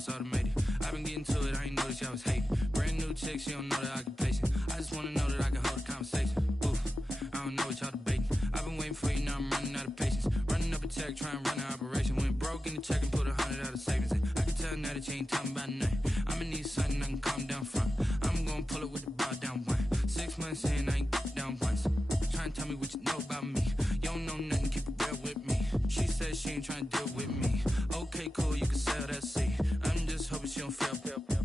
it's automated. I've been getting to it, I ain't noticed y'all was hating. Brand new chick, she don't know the occupation. I just wanna know that I can hold a conversation. Oof, I don't know what y'all debating. I've been waiting for you, now I'm running out of patience. Running up a check, trying to run an operation. Went broke in the check and put 100 out of savings in. I can tell now that you ain't talking about nothing. I'ma need something I can calm down from. I'm gonna pull it with the bar down one. 6 months in, I ain't down once. Trying to tell me what you know about me. You don't know nothing, keep it real with me. She said she ain't trying to deal with me. Okay, cool, you can sell that seed. I'm just hoping she don't fail.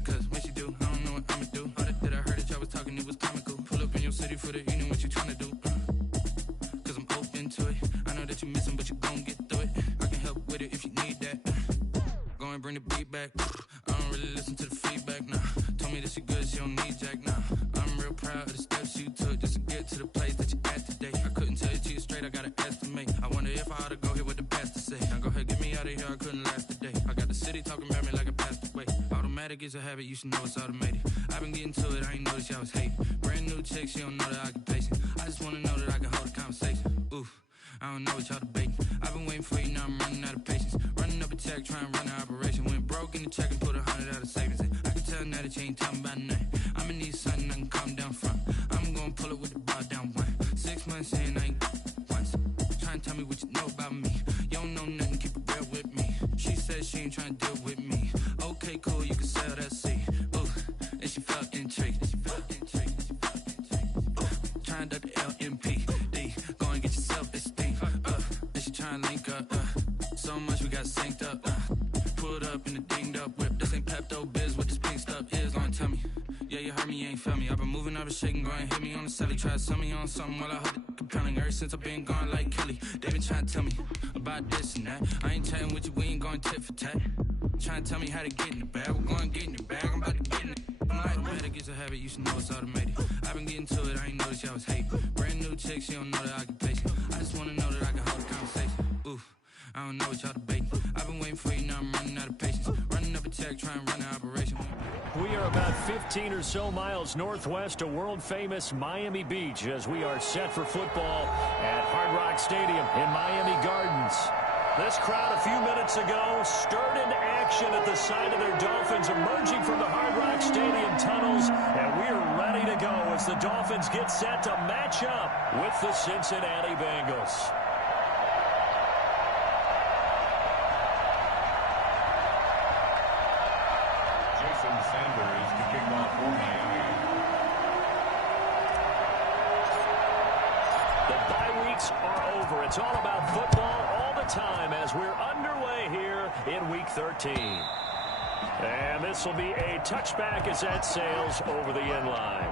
Cause when she do, I don't know what I'ma do. All that I heard that y'all was talking, it was comical. Pull up in your city for the evening, what you trying to do? Cause I'm open to it. I know that you missing, but you gon' get through it. I can help with it if you need that. Go and bring the beat back. I don't really listen to the feedback, nah. Told me that she good, she don't need jack, nah. I'm real proud of the steps you took just to get to the place that you at today. I couldn't tell you to you straight, I gotta estimate. I wonder if I ought to go here with the pastor say. Now go ahead, get me out of here, I couldn't last a day. I got the city talking about me like I passed away. Automatic is a habit, you should know it's automated. I've been getting to it, I ain't noticed y'all was hating. Brand new chick, she don't know the occupation. I just wanna know that I can hold a conversation. Oof, I don't know what y'all debating. I've been waiting for you, now I'm running out of patience. Running up a check, trying to run an operation. Went broke in the check and put 100 out of savings in. I can tell now that you ain't talking about nothing. I'ma need something I can calm down from. I'm gonna pull it with the bar down one. 6 months in, I ain't once. Trying to tell me what you know about me. You don't know nothing, keep it real with me. She said she ain't trying to deal with me. Okay, cool, you can sell that seed. Ooh, and she felt intrigued. Trying to duck the LMP. Go and get your self-esteem. And she trying to link up. So much we got synced up. Pulled up in the dinged up whip. This ain't Pepto-Biz, what this pink stuff is. Don't tell me. Yeah, you heard me, you ain't felt me. I've been moving, I've been shaking, go and hit me on the celly. Try to sell me on something while I hold it compelling. Ever since I've been gone like Kelly, they been trying to tell me about this and that. I ain't chatting with you, we ain't going tit for tat. Trying to tell me how to get in the bag. We're going to get in the bag, I'm about to get in it. Automatic is a habit, you should know it's automated. I've been getting to it, I ain't noticed y'all was hating. Brand new chick, she don't know the occupation. I just wanna know that I can hold a conversation. Oof, I don't know what y'all debating. I've been waiting for you, now I'm running out of patience. Running up a check, trying to run an operation. We are about 15 or so miles northwest of world-famous Miami Beach as we are set for football at Hard Rock Stadium in Miami Gardens. This crowd a few minutes ago stirred into action at the sight of their Dolphins emerging from the Hard Rock Stadium tunnels, and we are ready to go as the Dolphins get set to match up with the Cincinnati Bengals. Sanders to kick off for Miami. The bye weeks are over. It's all about football all the time as we're underway here in Week 13. And this will be a touchback as that sails over the end line.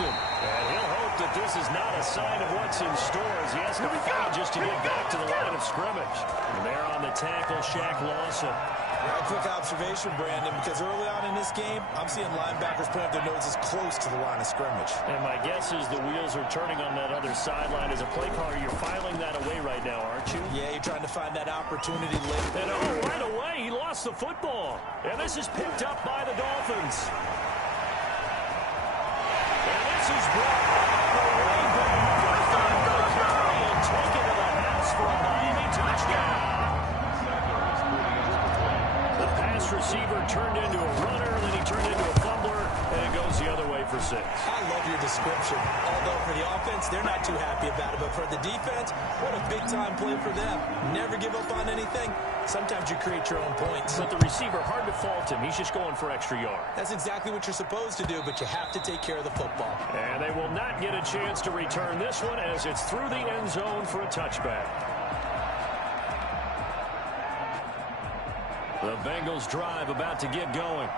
And he'll hope that this is not a sign of what's in store as he has to fight just to get back to the line of scrimmage. And there on the tackle, Shaq Lawson. A quick observation, Brandon, because early on in this game, I'm seeing linebackers point their noses close to the line of scrimmage. And my guess is the wheels are turning on that other sideline. As a play caller, you're filing that away right now, aren't you? Yeah, you're trying to find that opportunity late. And right away, he lost the football. And this is picked up by the Dolphins. Is brought all the way back and taken to the house for a Miami touchdown. The pass receiver turned into a runner, then he turned into a fumbler, and it goes the other way for 6. I love your description. Although for the offense, they're not too happy about it, but for the defense, what a big-time play for them. Never give up on anything. Sometimes you create your own points. But the receiver, hard to fault him. He's just going for extra yard. That's exactly what you're supposed to do, but you have to take care of the football. And they will not get a chance to return this one as it's through the end zone for a touchback. The Bengals drive about to get going.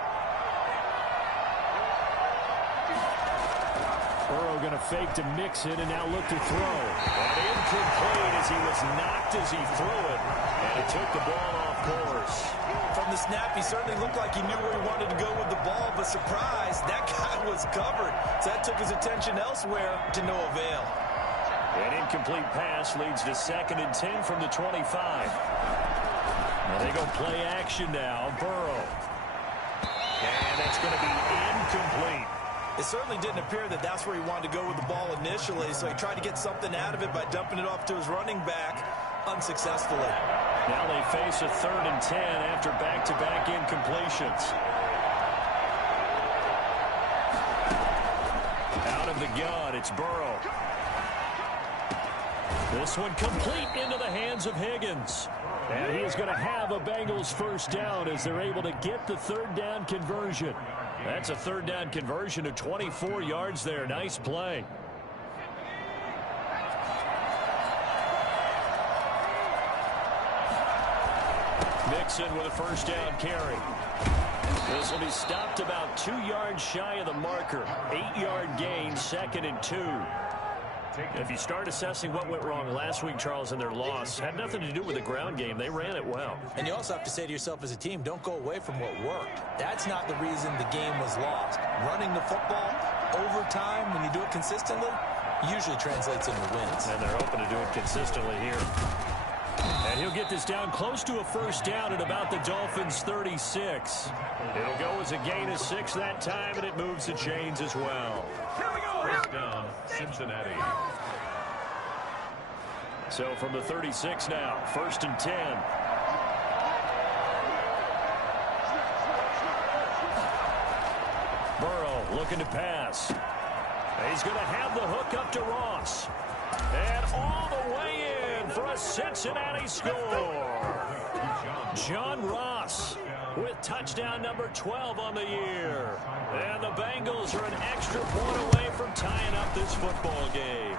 Burrow going to fake to mix it and now look to throw. And incomplete as he was knocked as he threw it. And he took the ball off course. From the snap, he certainly looked like he knew where he wanted to go with the ball, but surprise, that guy was covered. So that took his attention elsewhere to no avail. An incomplete pass leads to 2nd and 10 from the 25. And they go play action now. Burrow. And that's going to be incomplete. It certainly didn't appear that that's where he wanted to go with the ball initially, so he tried to get something out of it by dumping it off to his running back unsuccessfully. Now they face a 3rd and 10 after back-to-back incompletions. Out of the gun, it's Burrow. This one complete into the hands of Higgins. And he is going to have a Bengals first down as they're able to get the 3rd down conversion. That's a 3rd down conversion of 24 yards there. Nice play. Mixon with a first down carry. This will be stopped about 2 yards shy of the marker. 8-yard gain, 2nd and 2. If you start assessing what went wrong last week, Charles, in their loss, had nothing to do with the ground game. They ran it well. And you also have to say to yourself as a team, don't go away from what worked. That's not the reason the game was lost. Running the football over time, when you do it consistently, usually translates into wins. And they're open to do it consistently here. And he'll get this down close to a first down at about the Dolphins' 36. It'll go as a gain of 6 that time, and it moves the chains as well. First down, Cincinnati. So from the 36 now, 1st and 10. Burrow looking to pass. He's going to have the hook up to Ross. And all the way in for a Cincinnati score. John Ross with touchdown number 12 on the year. And the Bengals are an extra point away from tying up this football game.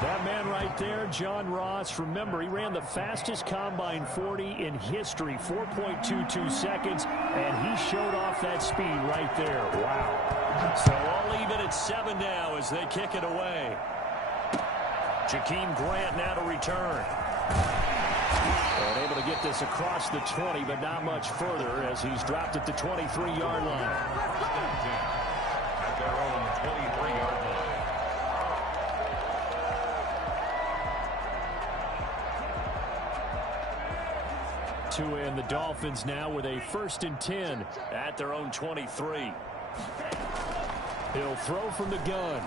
That man right there, John Ross, remember, he ran the fastest combine 40 in history, 4.22 seconds, and he showed off that speed right there. Wow. So all even at 7 now as they kick it away. Jakeem Grant now to return. And able to get this across the 20, but not much further as he's dropped at the 23-yard line. At their own 23-yard line. To end the Dolphins now with a 1st and 10 at their own 23. He'll throw from the gun.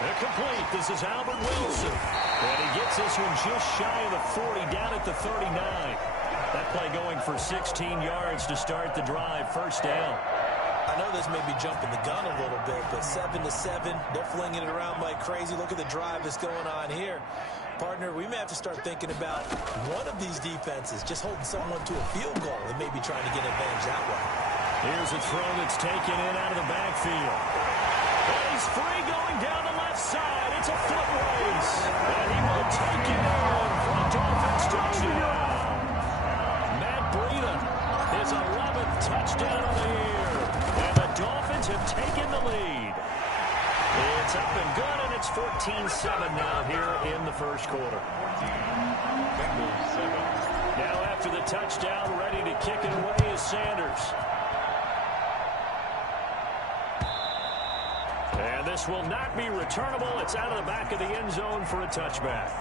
Incomplete. This is Albert Wilson. And he gets this one just shy of the 40, down at the 39. That play going for 16 yards to start the drive. First down. I know this may be jumping the gun a little bit, but 7-7, they're flinging it around like crazy. Look at the drive that's going on here. Partner, we may have to start thinking about one of these defenses just holding someone to a field goal and maybe trying to get an advantage that way. Here's a throw that's taken in out of the backfield. And he's free going down the left side. It's a foot race. And he will take it in for a Dolphins touchdown. Matt Breida, his 11th touchdown of the year. And the Dolphins have taken the lead. It's up and good, and it's 14-7 now here in the first quarter. Now after the touchdown, ready to kick it away is Sanders. And this will not be returnable. It's out of the back of the end zone for a touchback.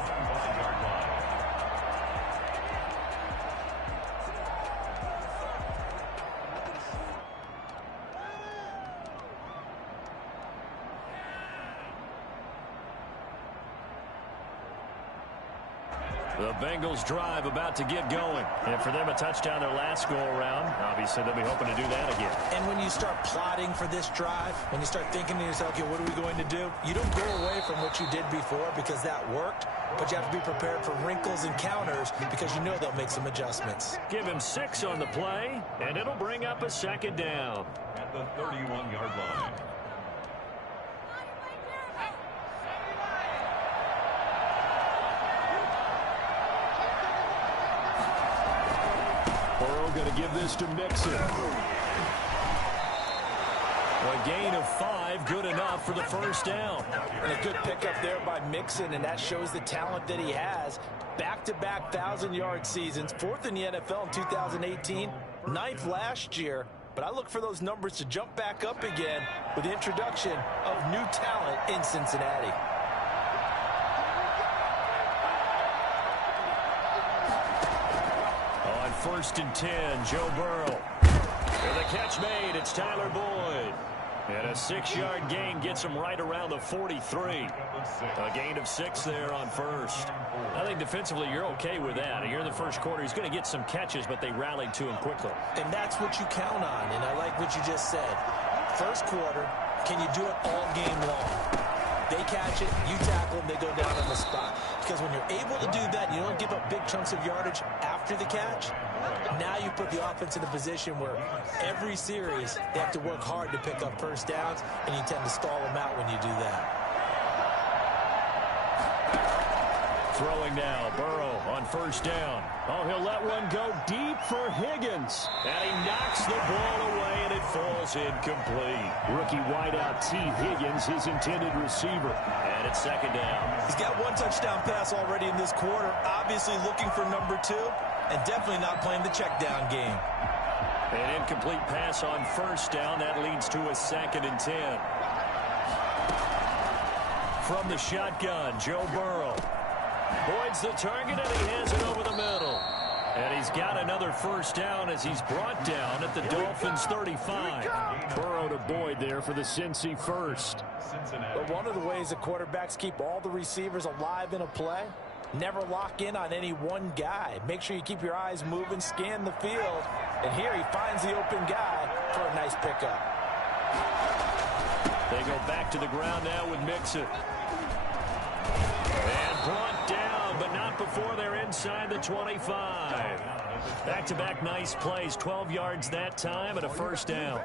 The Bengals drive about to get going. And for them, a touchdown their last go-around. Obviously, they'll be hoping to do that again. And when you start plotting for this drive, when you start thinking to yourself, okay, what are we going to do? You don't go away from what you did before because that worked, but you have to be prepared for wrinkles and counters because you know they'll make some adjustments. Give him 6 on the play, and it'll bring up a second down. At the 31-yard line. Going to give this to Mixon. A gain of 5, good enough for the first down. And a good pickup there by Mixon, and that shows the talent that he has. Back-to-back 1,000-yard seasons, 4th in the NFL in 2018, 9th last year. But I look for those numbers to jump back up again with the introduction of new talent in Cincinnati. 1st and 10. Joe Burrow. With a catch made, it's Tyler Boyd. And a 6-yard gain gets him right around the 43. A gain of 6 there on 1st. I think defensively you're okay with that. Here in the 1st quarter, he's going to get some catches, but they rallied to him quickly. And that's what you count on, and I like what you just said. 1st quarter, can you do it all game long? They catch it, you tackle them, they go down on the spot. Because when you're able to do that, you don't give up big chunks of yardage after the catch. Now you put the offense in a position where every series they have to work hard to pick up 1st downs, and you tend to stall them out when you do that. Throwing now, Burrow on 1st down. Oh, he'll let one go deep for Higgins. And he knocks the ball away, and it falls incomplete. Rookie wideout T. Higgins, his intended receiver. And it's 2nd down. He's got 1 touchdown pass already in this quarter, obviously looking for number 2, and definitely not playing the check down game. An incomplete pass on 1st down. That leads to a 2nd and 10. From the shotgun, Joe Burrow. Boyd's the target, and he hands it over the middle. And he's got another 1st down as he's brought down at the Dolphins' 35. Burrow to Boyd there for the Cincy 1st. But one of the ways that quarterbacks keep all the receivers alive in a play, never lock in on any one guy. Make sure you keep your eyes moving, scan the field. And here he finds the open guy for a nice pickup. They go back to the ground now with Mixon. And brought down, but not before they're inside the 25. Back-to-back nice plays, 12 yards that time and a 1st down.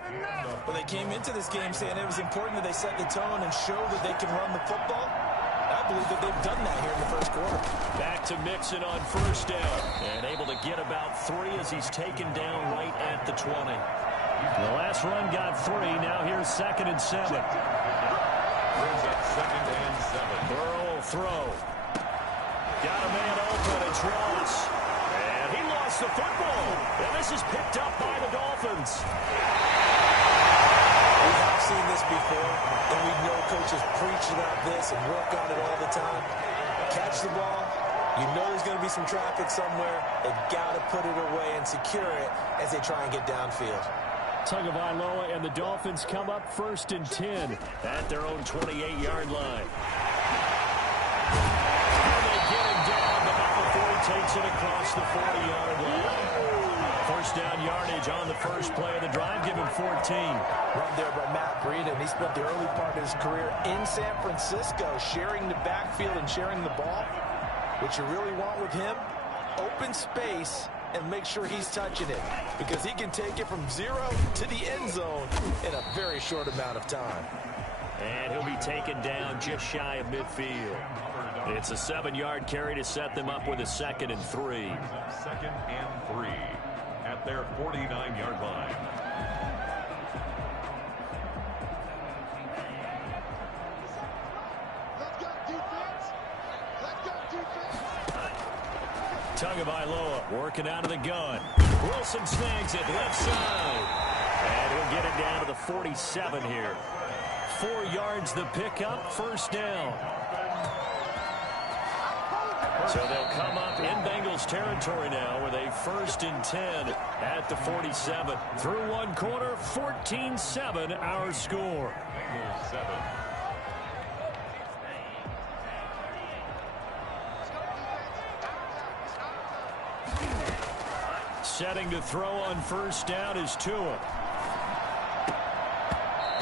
Well, they came into this game saying it was important that they set the tone and show that they can run the football. I believe that they've done that here in the 1st quarter. Back to Mixon on 1st down. And able to get about 3 as he's taken down right at the 20. The last run got 3. Now here's 2nd and 7. Brings up 2nd and 7. Burrow will throw. Got a man open. It's Ross. And he lost the football. And this is picked up by the Dolphins. We have seen this before, and we know coaches preach about this and work on it all the time. Catch the ball. You know there's going to be some traffic somewhere. They've got to put it away and secure it as they try and get downfield. Tagovailoa and the Dolphins come up 1st and 10 at their own 28-yard line. And they get him down, but not before he takes it across the 40-yard line. 1st down yardage on the 1st play of the drive. Give him 14. Run there by Matt Breida, and he spent the early part of his career in San Francisco sharing the backfield and sharing the ball. What you really want with him, open space, and make sure he's touching it, because he can take it from 0 to the end zone in a very short amount of time. And he'll be taken down just shy of midfield. It's a 7-yard carry to set them up with a 2nd and 3. 2nd and 3 at their 49-yard line. Tagovailoa working out of the gun. Wilson snags it left side. And he'll get it down to the 47 here. 4 yards the pickup, 1st down. So they'll come up in Bengals territory now with a 1st and 10 at the 47. Through 1 quarter, 14-7 our score. 7. Setting to throw on 1st down is Tua.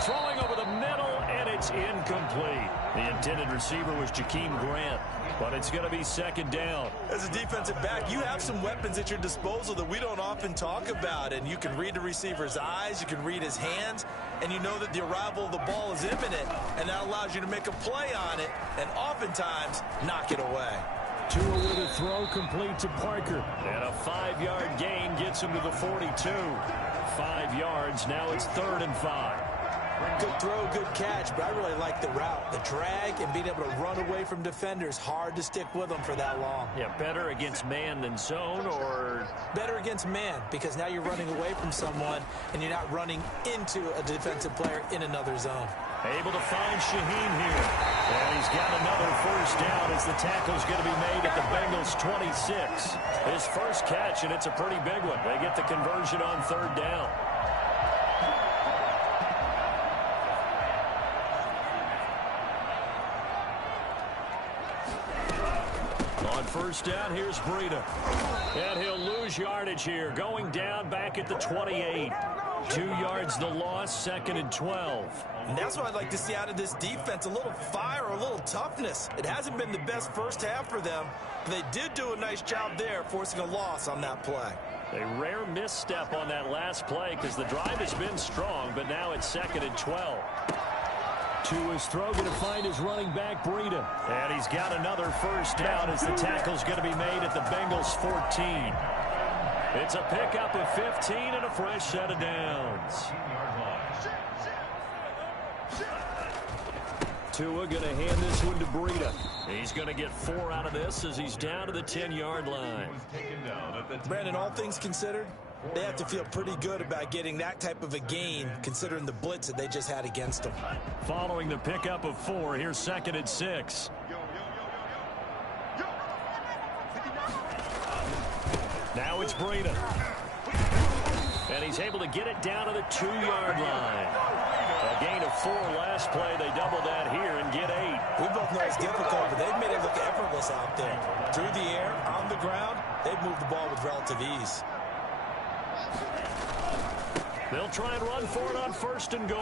Throwing over the middle, and it's incomplete. The intended receiver was Jakeem Grant, but it's going to be 2nd down. As a defensive back, you have some weapons at your disposal that we don't often talk about, and you can read the receiver's eyes, you can read his hands, and you know that the arrival of the ball is imminent, and that allows you to make a play on it, and oftentimes knock it away. Tua with a throw complete to Parker. And a 5-yard gain gets him to the 42. 5 yards. Now it's 3rd and 5. Good throw, good catch, but I really like the route. The drag and being able to run away from defenders, hard to stick with them for that long. Yeah, better against man than zone, or? Better against man, because now you're running away from someone and you're not running into a defensive player in another zone. Able to find Shaheen here. And he's got another first down as the tackle's going to be made at the Bengals 26. His first catch, and it's a pretty big one. They get the conversion on third down. On first down, here's Breida. And he'll lose yardage here. Going down back at the 28. 2 yards the loss, second and 12. And that's what I'd like to see out of this defense, a little fire, a little toughness. It hasn't been the best first half for them, but they did do a nice job there, forcing a loss on that play. A rare misstep on that last play because the drive has been strong, but now it's second and 12. To his throw, going to find his running back, Breida. And he's got another first down as the tackle's going to be made at the Bengals 14. It's a pickup of 15 and a fresh set of downs. Tua going to hand this one to Breida. He's going to get 4 out of this as he's down to the 10-yard line. Brandon, all things considered, they have to feel pretty good about getting that type of a gain, considering the blitz that they just had against them. Following the pickup of 4, here's second and 6. Now it's Breida. And he's able to get it down to the 2-yard line. A gain of 4 last play. They double that here and get 8. We both know it's difficult, but they've made it look effortless out there. Through the air, on the ground, they've moved the ball with relative ease. They'll try and run for it on first and goal.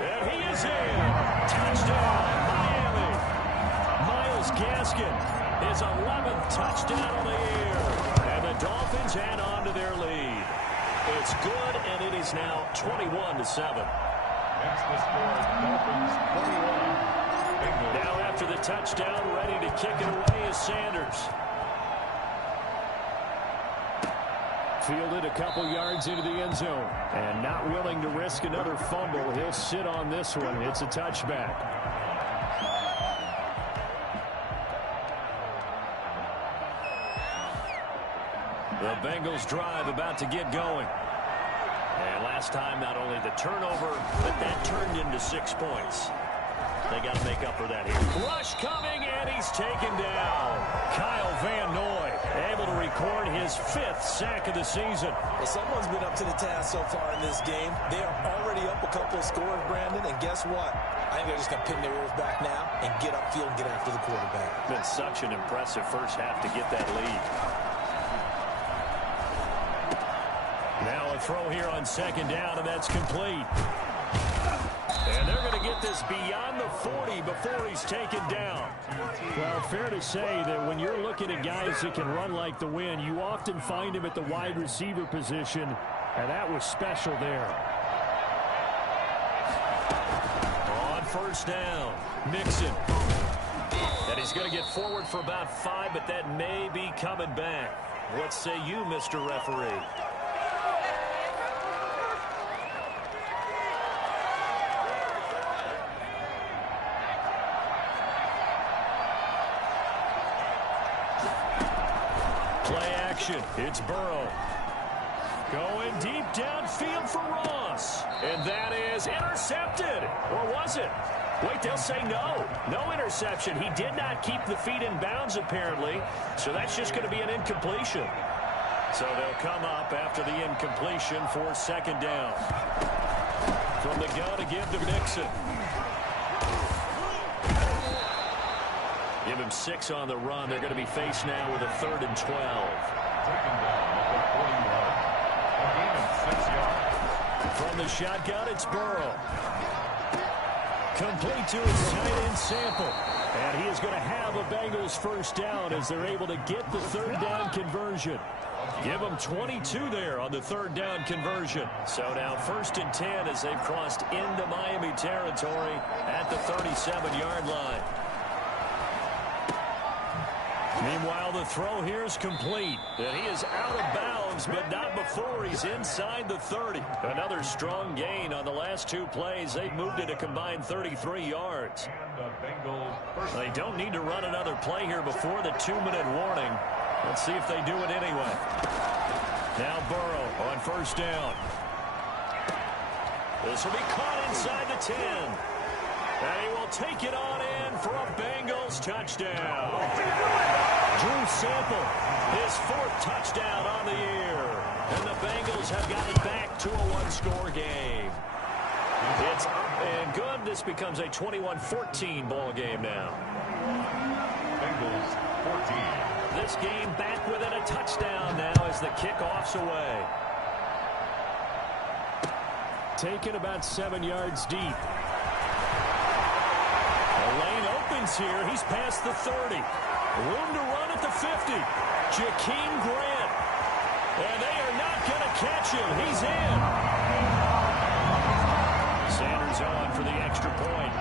And he is in. Touchdown, Miami. Myles Gaskin, his 11th touchdown on the year. And the Dolphins add on to their lead. It's good, and it is now 21-7. That's the score. Dolphins 21. Now after the touchdown, ready to kick it away is Sanders. Fielded a couple yards into the end zone. And not willing to risk another fumble. He'll sit on this one. It's a touchback. The Bengals drive about to get going. And last time, not only the turnover, but that turned into 6 points. They got to make up for that here. Rush coming, and he's taken down. Kyle Van Noy able to record his 5th sack of the season. Well, someone's been up to the task so far in this game. They are already up a couple of scores, Brandon, and guess what? I think they're just going to pin their ears back now and get upfield and get after the quarterback. Been such an impressive first half to get that lead. Now a throw here on second down, and that's complete. And they're going to get this beyond the 40 before he's taken down. Well, fair to say that when you're looking at guys that can run like the wind, you often find him at the wide receiver position, and that was special there. On first down, Mixon. And he's going to get forward for about 5, but that may be coming back. What say you, Mr. Referee? Play action. It's Burrow. Going deep downfield for Ross. And that is intercepted. Or was it? Wait, they'll say no. No interception. He did not keep the feet in bounds, apparently. So that's just going to be an incompletion. So they'll come up after the incompletion for second down. From the gun to give to Mixon. Give him 6 on the run. They're going to be faced now with a 3rd and 12. Second down at the 40-yard. A gain of 6 yards. From the shotgun, it's Burrow. Complete to his tight end Sample. And he is going to have a Bengals first down as they're able to get the 3rd down conversion. Give them 22 there on the 3rd down conversion. So now 1st and 10 as they've crossed into Miami territory at the 37-yard line. Meanwhile, the throw here is complete. And he is out of bounds, but not before he's inside the 30. Another strong gain on the last 2 plays. They've moved it a combined 33 yards. They don't need to run another play here before the 2-minute warning. Let's see if they do it anyway. Now Burrow on first down. This will be caught inside the 10. And he will take it on in for a Bengals touchdown. Drew Sample, his 4th touchdown on the year. And the Bengals have got it back to a 1-score game. It's up and good. This becomes a 21-14 ball game now. Bengals 14. This game back within a touchdown now as the kickoff's away. Taken about 7 yards deep. The lane opens here. He's past the 30. Room to run at the 50. Jakeem Grant. And they are not going to catch him. He's in. Sanders on for the extra point.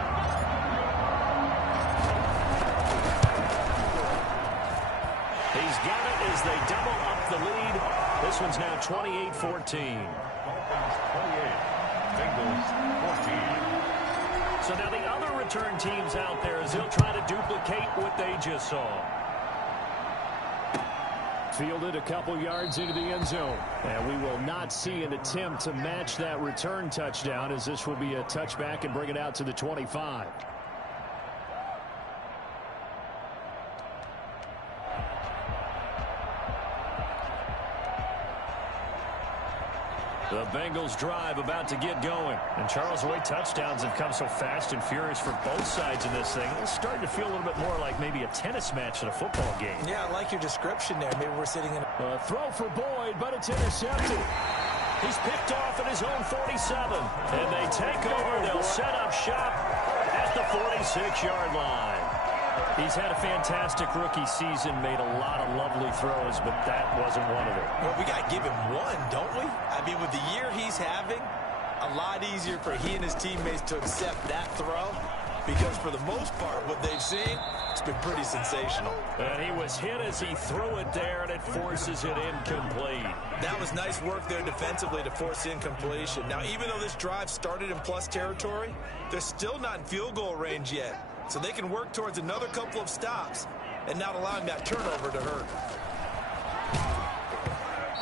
He's got it as they double up the lead. This one's now 28-14. Dolphins 28. Bengals 14. So now the other return teams out there as they'll try to duplicate what they just saw. Fielded a couple yards into the end zone. And we will not see an attempt to match that return touchdown as this will be a touchback and bring it out to the 25. The Bengals drive about to get going. And Charles, the way touchdowns have come so fast and furious for both sides in this thing, it's starting to feel a little bit more like maybe a tennis match in a football game. Yeah, I like your description there. Maybe we're sitting in a throw for Boyd, but it's intercepted. He's picked off at his own 47. And they take over. They'll set up shop at the 46-yard line. He's had a fantastic rookie season, made a lot of lovely throws, but that wasn't one of them. Well, we got to give him one, don't we? I mean, with the year he's having, a lot easier for he and his teammates to accept that throw because for the most part, what they've seen, it's been pretty sensational. And he was hit as he threw it there, and it forces it incomplete. That was nice work there defensively to force incompletion. Now, even though this drive started in plus territory, they're still not in field goal range yet. So they can work towards another couple of stops and not allowing that turnover to hurt.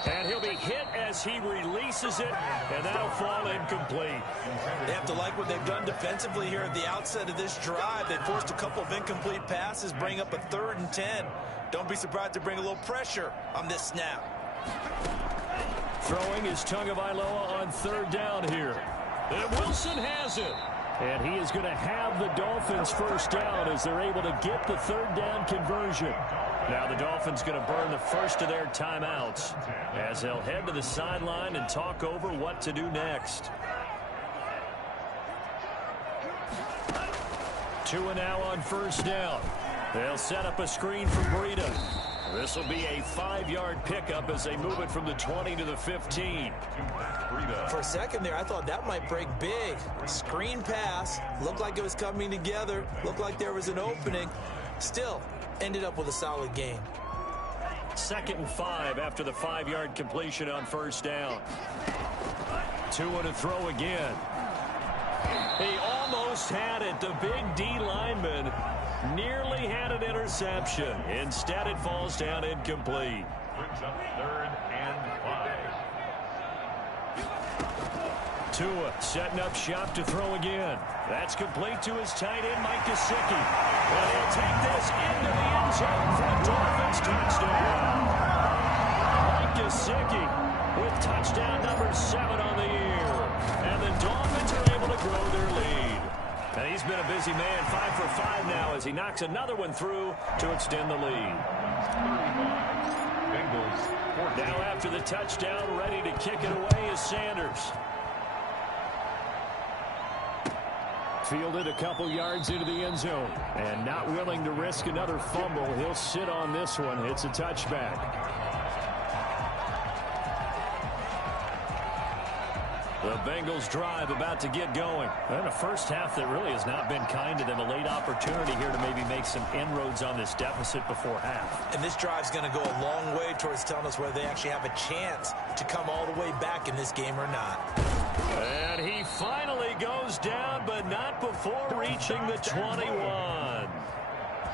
And he'll be hit as he releases it, and that'll fall incomplete. They have to like what they've done defensively here at the outset of this drive. They forced a couple of incomplete passes, bring up a 3rd and 10. Don't be surprised to bring a little pressure on this snap. Throwing is Tagovailoa on 3rd down here. And Wilson has it. And he is going to have the Dolphins first down as they're able to get the 3rd down conversion. Now the Dolphins going to burn the first of their timeouts as they'll head to the sideline and talk over what to do next. Tua now on first down. They'll set up a screen for Breida. This will be a 5-yard pickup as they move it from the 20 to the 15. For a second there, I thought that might break big. Screen pass. Looked like it was coming together. Looked like there was an opening. Still, ended up with a solid game. 2nd and 5 after the 5-yard completion on first down. Tua to throw again. He almost had it. The big D lineman nearly had an interception. Instead, it falls down incomplete. Brings up 3rd and 5. Tua setting up shop to throw again. That's complete to his tight end, Mike Gesicki. And he'll take this into the end zone for a Dolphins touchdown. Mike Gesicki with touchdown number 7 on the year. And the Dolphins are able to grow their lead. And he's been a busy man, 5 for 5 now as he knocks another one through to extend the lead. Bengals 14. Now after the touchdown, ready to kick it away is Sanders. Fielded a couple yards into the end zone. And not willing to risk another fumble. He'll sit on this one. It's a touchback. The Bengals drive about to get going. And a first half that really has not been kind to them. A late opportunity here to maybe make some inroads on this deficit before half. And this drive's going to go a long way towards telling us whether they actually have a chance to come all the way back in this game or not. And he finally goes down, but not before reaching the 21.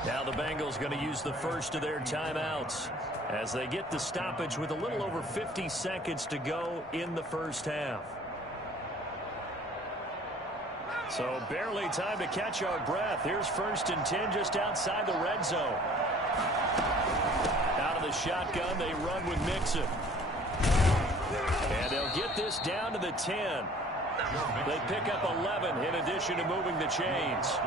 Now the Bengals going to use the first of their timeouts as they get the stoppage with a little over 50 seconds to go in the first half. So barely time to catch our breath. Here's 1st and 10 just outside the red zone. Out of the shotgun, they run with Mixon. And they'll get this down to the 10. They pick up 11 in addition to moving the chains.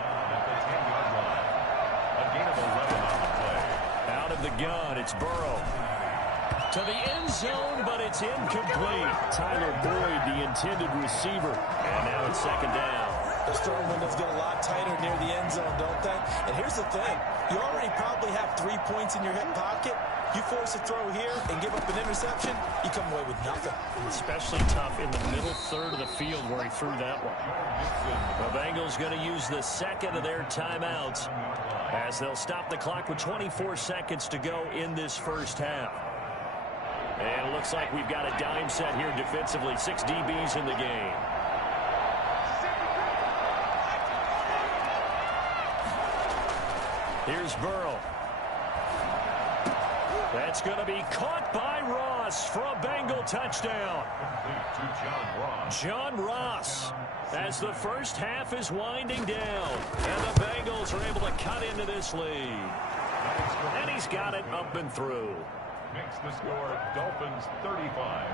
Out of the gun, it's Burrow. To the end zone, but it's incomplete. Tyler Boyd, the intended receiver. And now it's 2nd down. The throwing windows get a lot tighter near the end zone, don't they? And here's the thing. You already probably have 3 points in your hip pocket. You force a throw here and give up an interception, you come away with nothing. Especially tough in the middle third of the field where he threw that one. The Bengals going to use the 2nd of their timeouts as they'll stop the clock with 24 seconds to go in this first half. And it looks like we've got a dime set here defensively. 6 DBs in the game. Here's Burrow. That's going to be caught by Ross for a Bengal touchdown. John Ross, as the first half is winding down. And the Bengals are able to cut into this lead. And he's got it up and through. Makes the score Dolphins 35,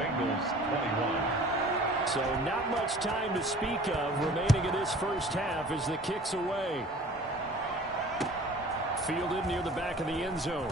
Bengals 21. So not much time to speak of remaining in this first half as the kick's away. Fielded near the back of the end zone.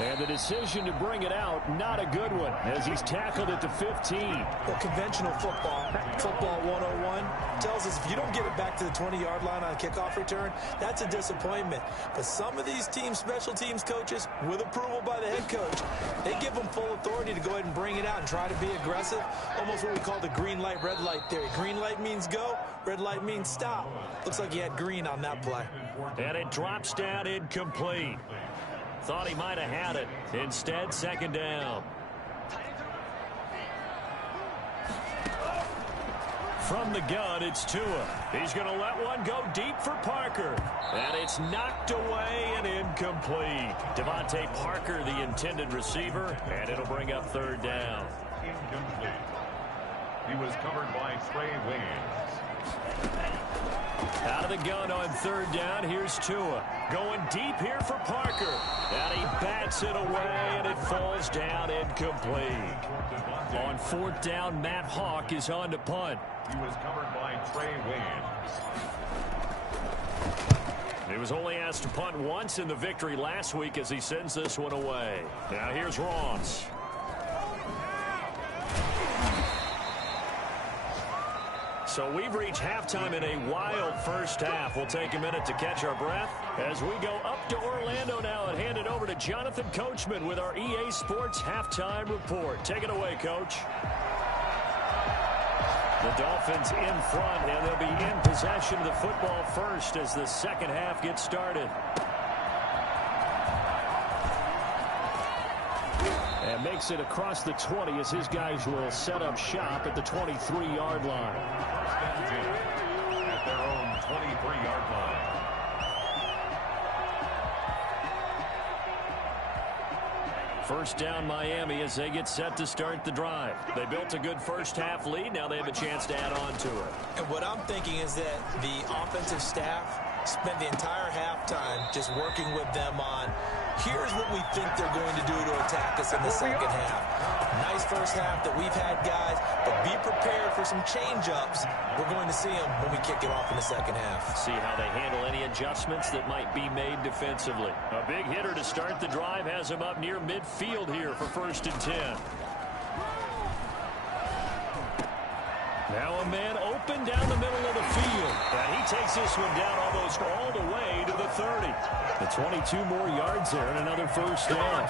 And the decision to bring it out, not a good one, as he's tackled at the 15. Well, conventional football 101, tells us if you don't get it back to the 20-yard line on a kickoff return, that's a disappointment. But some of these teams, special teams coaches, with approval by the head coach, they give them full authority to go ahead and bring it out and try to be aggressive. Almost what we call the green light, red light theory. Green light means go, red light means stop. Looks like he had green on that play. And it drops down incomplete. Thought he might have had it. Instead, 2nd down. From the gun, it's Tua. He's going to let one go deep for Parker. And it's knocked away and incomplete. Devontae Parker, the intended receiver, and it'll bring up 3rd down. Incomplete. He was covered by Trey Waynes. Out of the gun on 3rd down, here's Tua. Going deep here for Parker. And he bats it away, and it falls down incomplete. On 4th down, Matt Hawk is on to punt. He was covered by Trey Waynes. He was only asked to punt once in the victory last week as he sends this one away. Now here's Ross. So we've reached halftime in a wild first half. We'll take a minute to catch our breath as we go up to Orlando now and hand it over to Jonathan Coachman with our EA Sports Halftime Report. Take it away, Coach. The Dolphins in front, and they'll be in possession of the football first as the second half gets started. And makes it across the 20 as his guys will set up shop at the 23-yard line. At their own 23-yard line. First down Miami as they get set to start the drive. They built a good first half lead. Now they have a chance to add on to it. And what I'm thinking is that the offensive staff spent the entire halftime just working with them on here's what we think they're going to do to attack us in the second half. Nice first half that we've had, guys, but be prepared for some change-ups. We're going to see them when we kick it off in the second half. See how they handle any adjustments that might be made defensively. A big hitter to start the drive has him up near midfield here for 1st and 10. Now a man open down the middle of the field. And he takes this one down almost all the way to the 30. The 22 more yards there and another first down.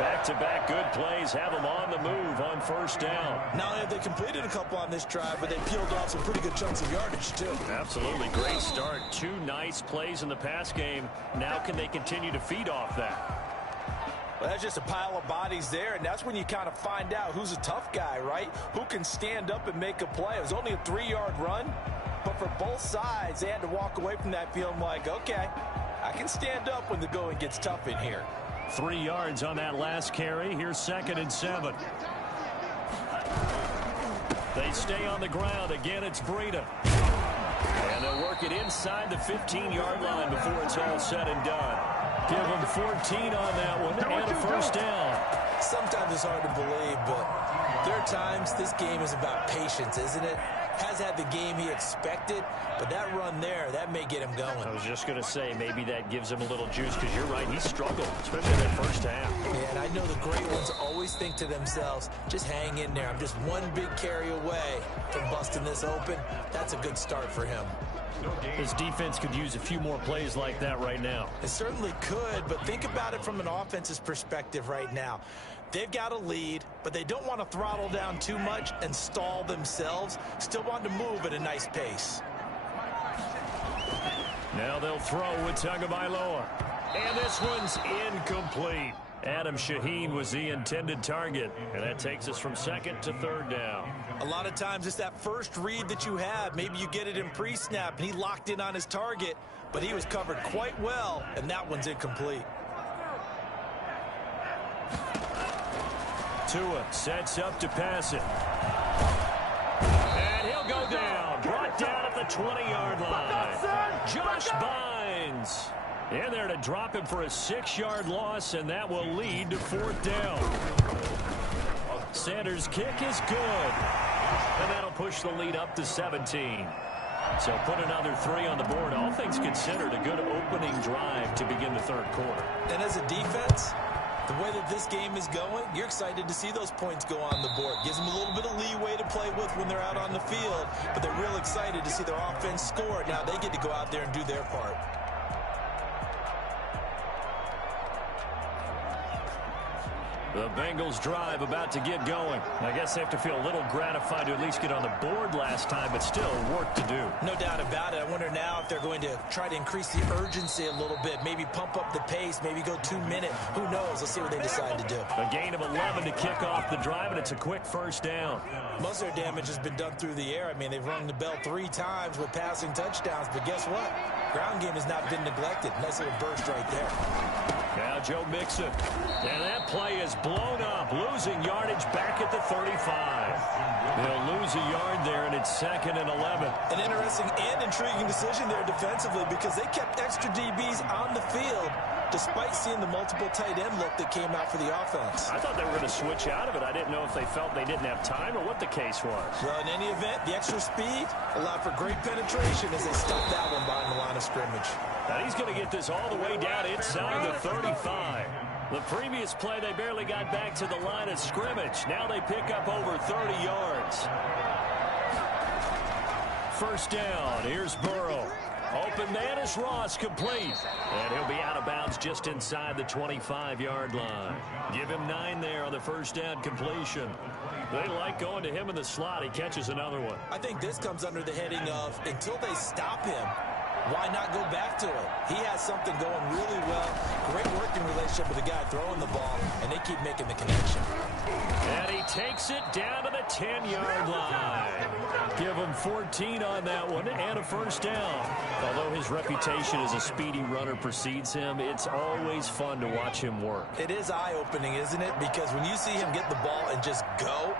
Back-to-back good plays have them on the move on first down. Not only have they completed a couple on this drive, but they peeled off some pretty good chunks of yardage, too. Absolutely. Great start. 2 nice plays in the pass game. Now can they continue to feed off that? Well, that's just a pile of bodies there, and that's when you kind of find out who's a tough guy, right? Who can stand up and make a play. It was only a 3-yard run, but for both sides, they had to walk away from that feeling like, okay, I can stand up when the going gets tough in here. 3 yards on that last carry. Here's 2nd and 7. They stay on the ground. Again, it's Breida. And they'll work it inside the 15-yard line before it's all said and done. Give them 14 on that one and a first down. Sometimes it's hard to believe, but there are times this game is about patience, isn't it? Has had the game he expected, but that run there, that may get him going. I was just going to say, maybe that gives him a little juice, because you're right, he struggled, especially that first half. Yeah, and I know the great ones always think to themselves, just hang in there. I'm just one big carry away from busting this open. That's a good start for him. His defense could use a few more plays like that right now. It certainly could, but think about it from an offense's perspective right now. They've got a lead, but they don't want to throttle down too much and stall themselves. Still want to move at a nice pace. Now they'll throw with Tagovailoa. And this one's incomplete. Adam Shaheen was the intended target, and that takes us from 2nd to 3rd down. A lot of times it's that first read that you have. Maybe you get it in pre-snap, and he locked in on his target, but he was covered quite well, and that one's incomplete. Tua sets up to pass it. And he'll go down. Brought down at the 20-yard line. Josh Bynes in there to drop him for a 6-yard loss, and that will lead to 4th down. Sanders' kick is good. And that'll push the lead up to 17. So put another 3 on the board. All things considered, a good opening drive to begin the 3rd quarter. And as a defense, the way that this game is going, you're excited to see those points go on the board. Gives them a little bit of leeway to play with when they're out on the field, but they're real excited to see their offense score. Now they get to go out there and do their part. The Bengals drive about to get going. I guess they have to feel a little gratified to at least get on the board last time, but still work to do. No doubt about it. I wonder now if they're going to try to increase the urgency a little bit, maybe pump up the pace, maybe go 2-minute. Who knows? Let's see what they decide to do. A gain of 11 to kick off the drive, and it's a quick first down. Most of their damage has been done through the air. I mean, they've rung the bell 3 times with passing touchdowns, but guess what? Ground game has not been neglected. Nice little burst right there. Now Joe Mixon. And that play is blown up, losing yardage back at the 35. They'll lose a yard there, and it's 2nd and 11. An interesting and intriguing decision there defensively, because they kept extra DBs on the field despite seeing the multiple tight end look that came out for the offense. I thought they were going to switch out of it. I didn't know if they felt they didn't have time or what the case was. Well, in any event, the extra speed allowed for great penetration as they stopped that one behind the line of scrimmage. Now he's going to get this all the way down inside the 35. The previous play, they barely got back to the line of scrimmage. Now they pick up over 30 yards. First down. Here's Burrow. Open man is Ross, complete. And he'll be out of bounds just inside the 25-yard line. Give him 9 there on the first down completion. They like going to him in the slot. He catches another one. I think this comes under the heading of, until they stop him, why not go back to it? He has something going really well. Great working relationship with the guy throwing the ball, and they keep making the connection. And he takes it down to the 10-yard line. Give him 14 on that one and a first down. Although his reputation as a speedy runner precedes him, it's always fun to watch him work. It is eye-opening, isn't it? Because when you see him get the ball and just go,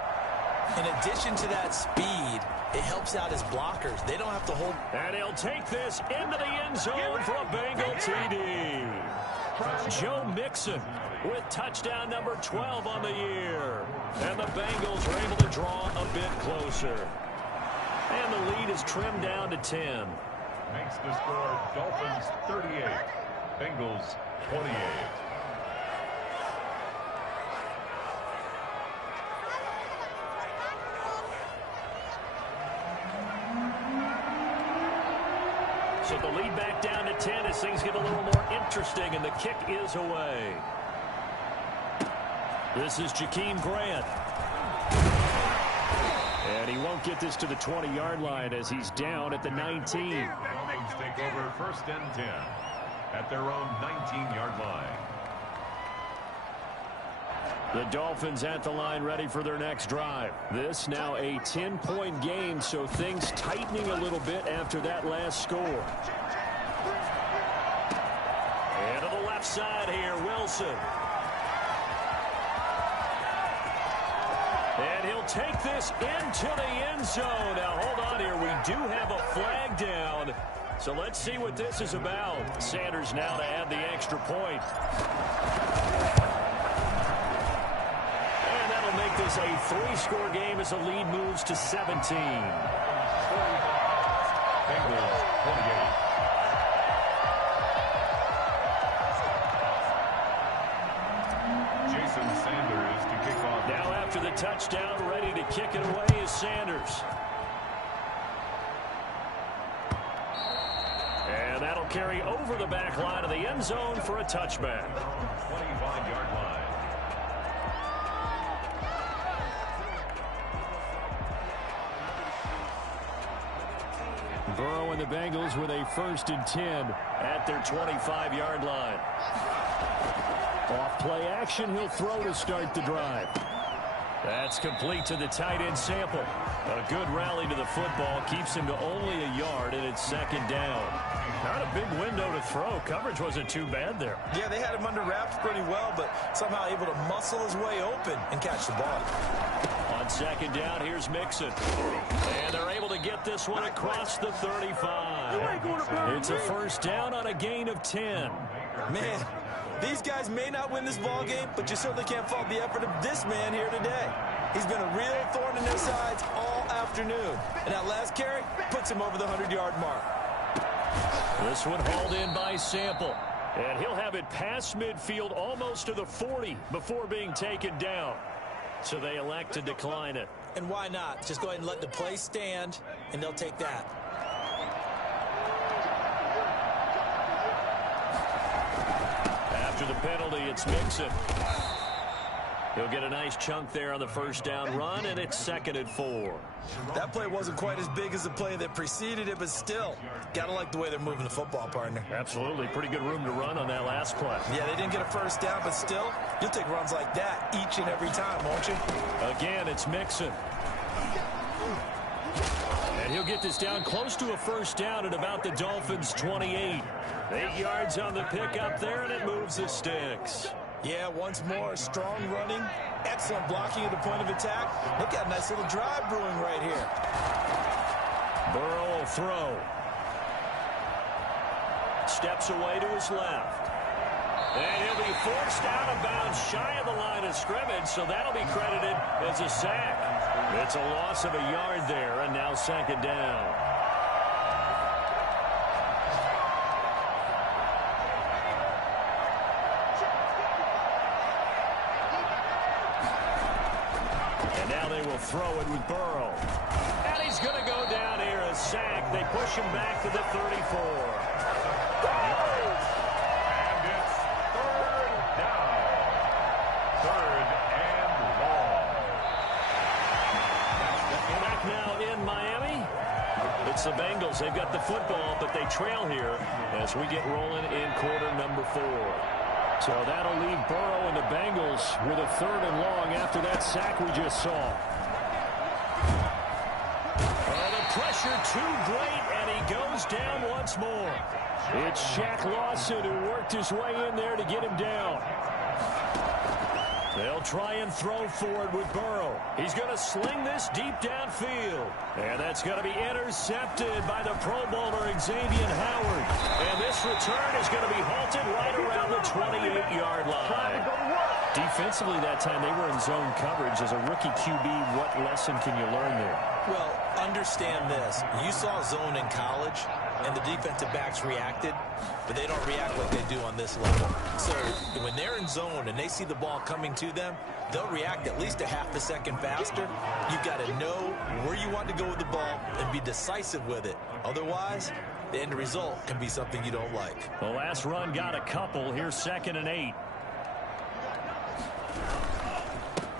in addition to that speed, it helps out his blockers. They don't have to hold. And he'll take this into the end zone for a Bengal TD. Joe Mixon with touchdown number 12 on the year. And the Bengals are able to draw a bit closer. And the lead is trimmed down to 10. Makes the score Dolphins 38, Bengals 28. So the lead back down to 10 as things get a little more interesting, and the kick is away. This is Jakeem Grant. And he won't get this to the 20-yard line as he's down at the 19. Dolphins take over 1st and 10 at their own 19-yard line. The Dolphins at the line ready for their next drive. This now a 10-point game, so things tightening a little bit after that last score. And to the left side here, Wilson. And he'll take this into the end zone. Now, hold on here. We do have a flag down. So let's see what this is about. Sanders now to add the extra point. And that'll make this a 3-score game as the lead moves to 17. Bengals 28. Sanders to kick off. Now after the touchdown, ready to kick it away is Sanders. And that'll carry over the back line of the end zone for a touchback. 25-yard line. Burrow and the Bengals with a 1st and 10 at their 25-yard line. Off play action, he'll throw to start the drive. That's complete to the tight end Sample. A good rally to the football keeps him to only a yard, and it's 2nd down. Not a big window to throw. Coverage wasn't too bad there. Yeah, they had him under wraps pretty well, but somehow able to muscle his way open and catch the ball. On 2nd down, here's Mixon. And they're able to get this one across the 35. It's a 1st down on a gain of 10. Man, these guys may not win this ball game, but you certainly can't fault the effort of this man here today. He's been a real thorn in their sides all afternoon. And that last carry puts him over the 100-yard mark. This one hauled in by Sample. And he'll have it past midfield almost to the 40 before being taken down. So they elect to decline it. And why not? Just go ahead and let the play stand, and they'll take that. After the penalty, it's Mixon. He'll get a nice chunk there on the 1st down run, and it's 2nd and 4. That play wasn't quite as big as the play that preceded it, but still, gotta like the way they're moving the football, partner. Absolutely. Pretty good room to run on that last play. Yeah, they didn't get a 1st down, but still, you'll take runs like that each and every time, won't you? Again, it's Mixon. And he'll get this down close to a 1st down at about the Dolphins' 28. 8 yards on the pickup there, and it moves the sticks. Yeah, once more, strong running, excellent blocking at the point of attack. Look at a nice little drive brewing right here. Burrow will throw. Steps away to his left. And he'll be forced out of bounds shy of the line of scrimmage, so that'll be credited as a sack. It's a loss of a yard there, and now 2nd down. Throw it with Burrow. And he's going to go down here, a sack. They push him back to the 34. And it's 3rd down. 3rd and long. Back now in Miami. It's the Bengals. They've got the football, but they trail here as we get rolling in quarter number 4. So that'll leave Burrow and the Bengals with a 3rd and long after that sack we just saw. Pressure too great, and he goes down once more. It's Shaq Lawson who worked his way in there to get him down. They'll try and throw forward with Burrow. He's going to sling this deep downfield. And that's going to be intercepted by the Pro Bowler Xavier Howard. And this return is going to be halted right around the 28-yard line. Defensively that time, they were in zone coverage. As a rookie QB, what lesson can you learn there? Well, understand this. You saw zone in college, and the defensive backs reacted, but they don't react like they do on this level. So when they're in zone and they see the ball coming to them, they'll react at least a half a second faster. You've got to know where you want to go with the ball and be decisive with it. Otherwise, the end result can be something you don't like. The last run got a couple. Here's 2nd and 8.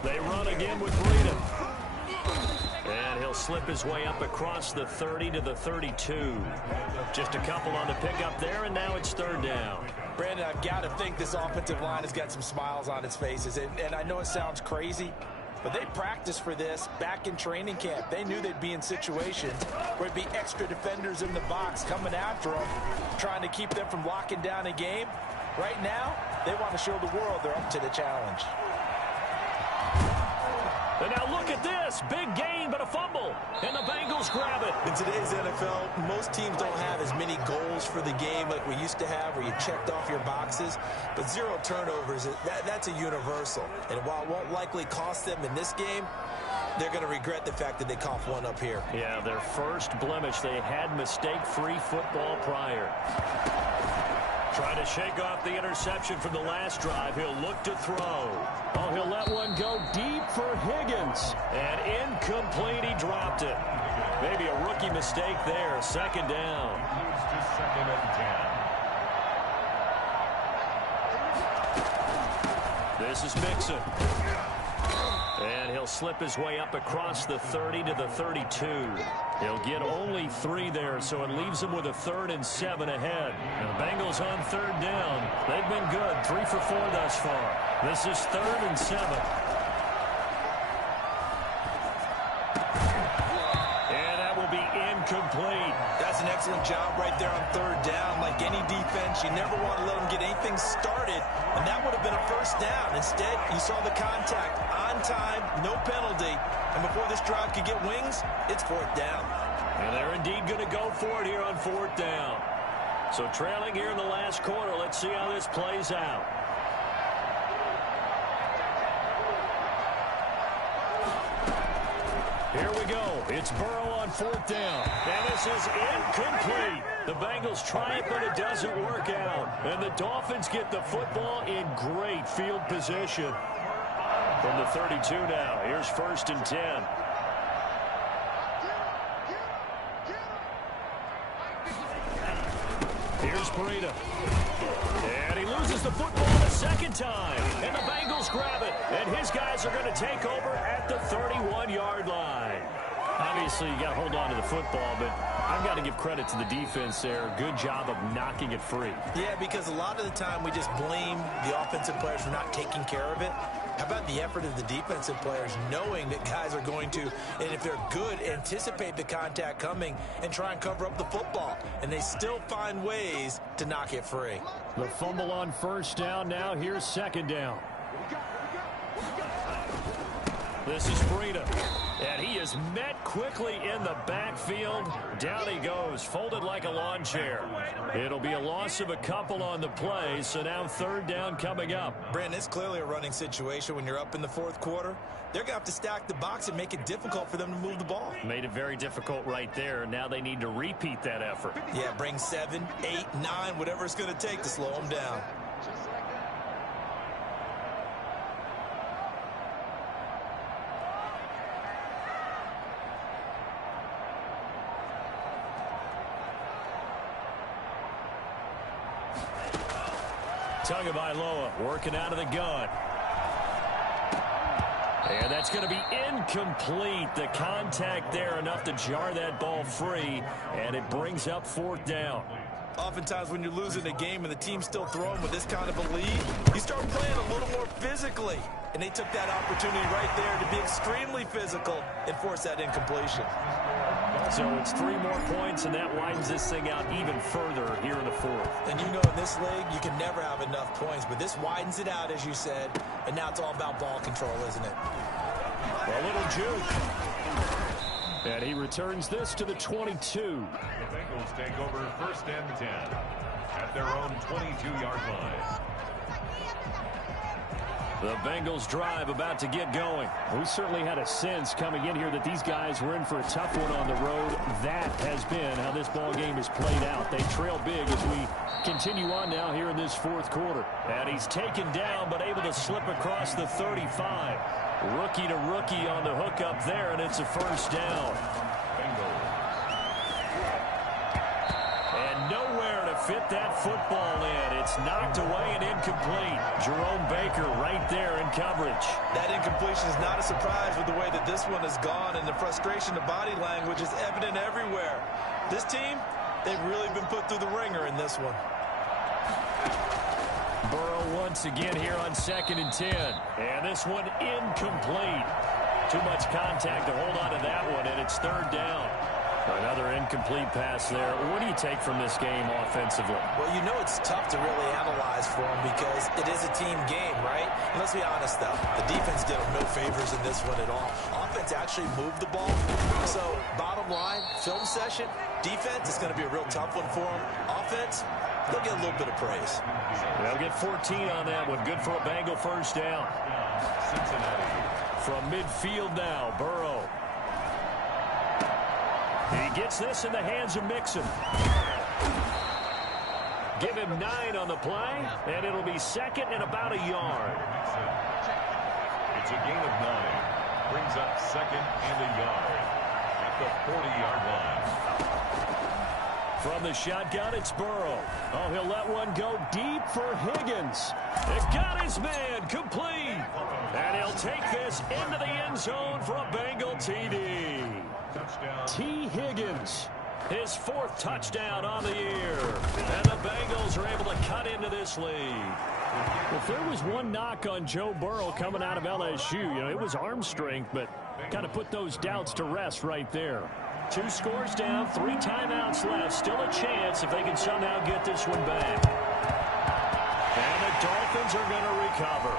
They run again with Breida. And he'll slip his way up across the 30 to the 32. Just a couple on the pickup there, and now it's third down. Brandon, I've got to think this offensive line has got some smiles on its faces. And I know it sounds crazy, but they practiced for this back in training camp. They knew they'd be in situations where it'd be extra defenders in the box coming after them, trying to keep them from locking down a game. Right now, they want to show the world they're up to the challenge. And now look at this. Big gain, but a fumble. And the Bengals grab it. In today's NFL, most teams don't have as many goals for the game like we used to have where you checked off your boxes. But 0 turnovers, that's a universal. And while it won't likely cost them in this game, they're going to regret the fact that they coughed one up here. Yeah, their first blemish. They had mistake-free football prior. Trying to shake off the interception from the last drive. He'll look to throw. Oh, he'll let one go deep for Higgins. And incomplete, he dropped it. Maybe a rookie mistake there. Second down. Moves to 2nd and 10. This is Mixon. And he'll slip his way up across the 30 to the 32. He'll get only 3 there, so it leaves him with a 3rd and 7 ahead. And the Bengals on 3rd down. They've been good, 3 for 4 thus far. This is 3rd and 7. And that will be incomplete. That's an excellent job right there on 3rd down. Like any defense, you never want to let them get anything started, and that would have been a 1st down. Instead, you saw the contact on time, no penalty, and before this drive could get wings, it's 4th down. And they're indeed going to go for it here on 4th down. So trailing here in the last quarter, let's see how this plays out. Here we go. It's Burrow on 4th down. And this is incomplete. The Bengals try it, but it doesn't work out. And the Dolphins get the football in great field position. From the 32 now. Here's 1st and 10. Here's Breida. And he loses the football the 2nd time. And the Bengals grab it. And his guys are going to take over at the 31-yard line. Obviously, you got to hold on to the football, but I've got to give credit to the defense there. Good job of knocking it free. Yeah, because a lot of the time we just blame the offensive players for not taking care of it. How about the effort of the defensive players knowing that guys are going to, and if they're good, anticipate the contact coming and try and cover up the football. And they still find ways to knock it free. The fumble on 1st down. Now here's 2nd down. This is Breida. And he is met quickly in the backfield. Down he goes, folded like a lawn chair. It'll be a loss of a couple on the play, so now 3rd down coming up. Brandon, it's clearly a running situation when you're up in the 4th quarter. They're going to have to stack the box and make it difficult for them to move the ball. Made it very difficult right there. Now they need to repeat that effort. Yeah, bring 7, 8, 9, whatever it's going to take to slow them down. Tagovailoa working out of the gun. And that's going to be incomplete. The contact there enough to jar that ball free, and it brings up 4th down. Oftentimes when you're losing a game and the team's still throwing with this kind of a lead, you start playing a little more physically. And they took that opportunity right there to be extremely physical and force that incompletion. So it's 3 more points, and that widens this thing out even further here in the 4th. And you know in this league, you can never have enough points, but this widens it out, as you said, and now it's all about ball control, isn't it? A little juke. And he returns this to the 22. The Bengals take over 1st and 10 at their own 22-yard line. The Bengals drive about to get going. We certainly had a sense coming in here that these guys were in for a tough one on the road. That has been how this ball game is played out. They trail big as we continue on now here in this 4th quarter. And he's taken down but able to slip across the 35. Rookie to rookie on the hook up there, and it's a 1st down. And nowhere to fit that football in. It's knocked away and incomplete. Jerome Baker right there in coverage. That incompletion is not a surprise with the way that this one has gone, and the frustration, the body language is evident everywhere. This team, they've really been put through the ringer in this one. Burrow once again here on 2nd and 10. And this one incomplete. Too much contact to hold on to that one, and it's 3rd down. Another incomplete pass there. What do you take from this game offensively? Well, you know it's tough to really analyze for them because it is a team game, right? And let's be honest, though. The defense did them no favors in this one at all. Offense actually moved the ball. So, bottom line, film session, defense is going to be a real tough one for them. Offense, they'll get a little bit of praise. They'll get 14 on that one. Good for a Bengal 1st down. Cincinnati. From midfield now, Burrow. He gets this in the hands of Mixon. Give him 9 on the play, and it'll be 2nd and about a yard. It's a gain of 9. Brings up 2nd and a yard at the 40-yard line. From the shotgun, it's Burrow. Oh, he'll let one go deep for Higgins. It got his man complete. And he'll take this into the end zone for a Bengal TD. Touchdown. T. Higgins, his 4th touchdown on the year. And the Bengals are able to cut into this lead. If there was one knock on Joe Burrow coming out of LSU, it was arm strength, but kind of put those doubts to rest right there. 2 scores down, 3 timeouts left. Still a chance if they can somehow get this one back. And the Dolphins are going to recover.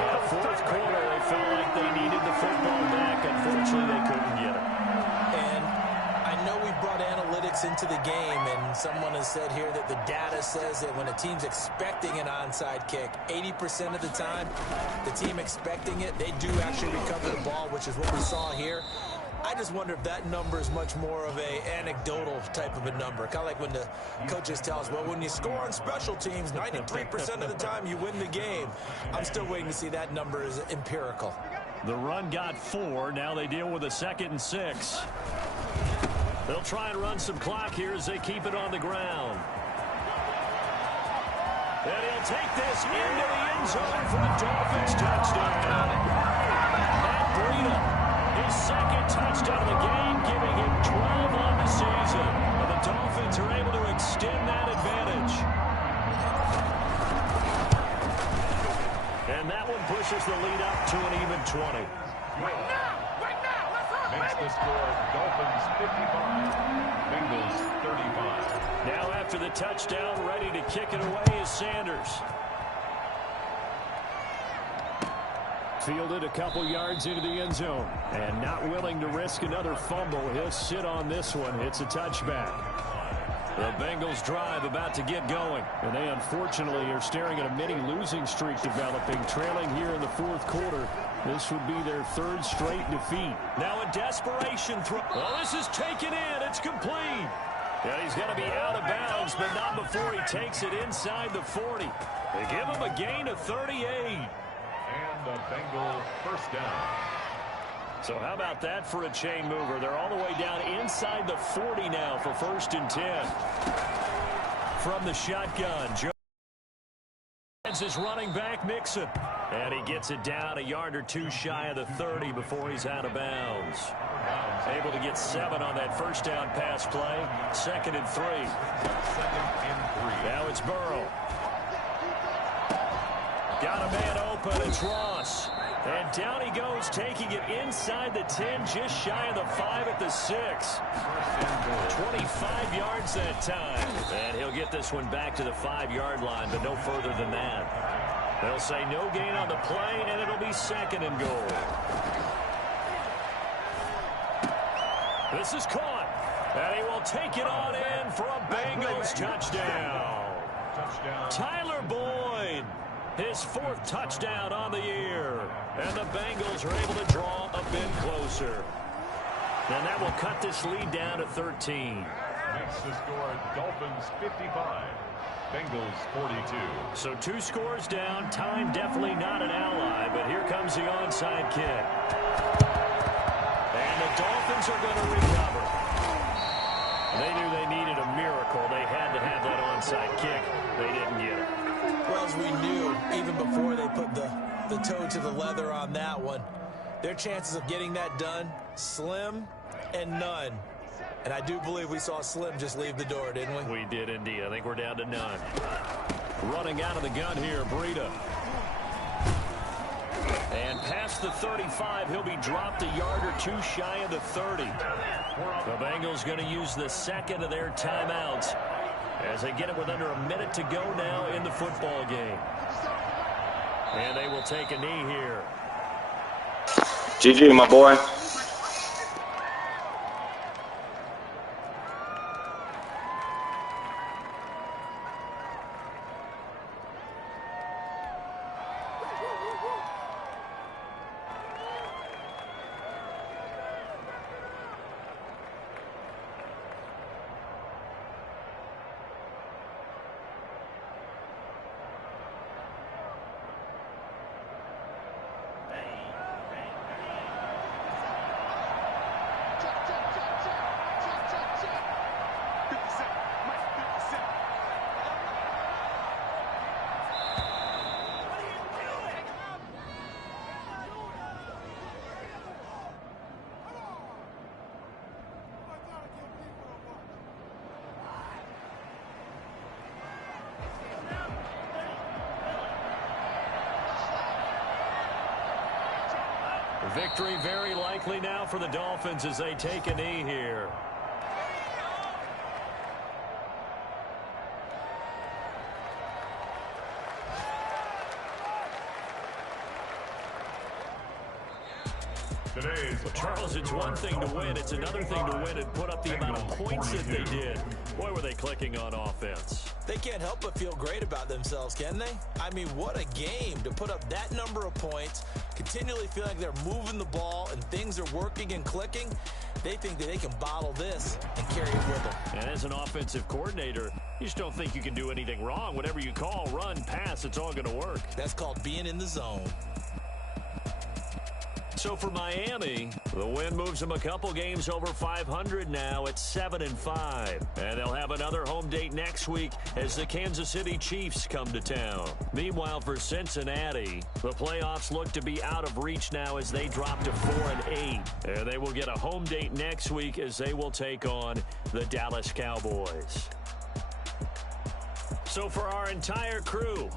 In the 4th quarter, they felt like they needed the football back. Unfortunately, they couldn't get it. And I know we brought analytics into the game, and someone has said here that the data says that when a team's expecting an onside kick, 80% of the time, the team expecting it, they do actually recover the ball, which is what we saw here. I just wonder if that number is much more of a anecdotal type of a number. Kind of like when the coaches tell us, well, when you score on special teams, 93% of the time you win the game. I'm still waiting to see that number is empirical. The run got 4. Now they deal with a 2nd and 6. They'll try and run some clock here as they keep it on the ground. And he'll take this into the end zone for a Dolphins touchdown. Matt Breida, his 2nd touchdown of the game, giving him 12 on the season. And the Dolphins are able to extend that advantage. And that one pushes the lead up to an even 20. Makes the score Dolphins 55, Bengals 35. Now after the touchdown, ready to kick it away is Sanders. Fielded a couple yards into the end zone. And not willing to risk another fumble. He'll sit on this one. It's a touchback. The Bengals drive about to get going. And they unfortunately are staring at a mini losing streak developing, trailing here in the 4th quarter. This would be their 3rd straight defeat. Now a desperation throw. Well, this is taken in. It's complete. And he's going to be out of bounds, but not before he takes it inside the 40. They give him a gain of 38. And the Bengal 1st down. So how about that for a chain mover? They're all the way down inside the 40 now for 1st and 10. From the shotgun, Joe is running back Mixon. And he gets it down a yard or 2 shy of the 30 before he's out of bounds. Able to get 7 on that 1st down pass play. 2nd and 3. 2nd and 3. Now it's Burrow. Got a man open. It's Ross. And down he goes, taking it inside the 10, just shy of the 5 at the 6. 25 yards that time. And he'll get this one back to the 5-yard line, but no further than that. They'll say no gain on the play, and it'll be 2nd and goal. This is caught. And he will take it on in for a Bengals touchdown. Tyler Boyd, his 4th touchdown on the year. And the Bengals are able to draw a bit closer. And that will cut this lead down to 13. Makes the score Dolphins 55, Bengals 42. So 2 scores down. Time definitely not an ally, but here comes the onside kick. And the Dolphins are going to recover. They knew they needed a miracle. They had to have that onside kick. They didn't get it. Well, as we knew, even before they put the toe to the leather on that one, their chances of getting that done, slim and none. And I do believe we saw Slim just leave the door, didn't we? We did indeed. I think we're down to none. Running out of the gun here, Breida. And past the 35, he'll be dropped a yard or two shy of the 30. The Bengals going to use the second of their timeouts as they get it with under a minute to go now in the football game. And they will take a knee here. GG, my boy. Victory very likely now for the Dolphins as they take a knee here. Well, Charles, it's one thing to win. It's another thing to win and put up the amount of points that they did. Boy, were they clicking on offense. They can't help but feel great about themselves, can they? I mean, what a game to put up that number of points, continually feel like they're moving the ball and things are working and clicking. They think that they can bottle this and carry it with them. And as an offensive coordinator, you just don't think you can do anything wrong. Whatever you call, run, pass, it's all going to work. That's called being in the zone. So for Miami, the win moves them a couple games over 500 now at 7-5. And they'll have another home date next week as the Kansas City Chiefs come to town. Meanwhile, for Cincinnati, the playoffs look to be out of reach now as they drop to 4-8. And they will get a home date next week as they will take on the Dallas Cowboys. So for our entire crew,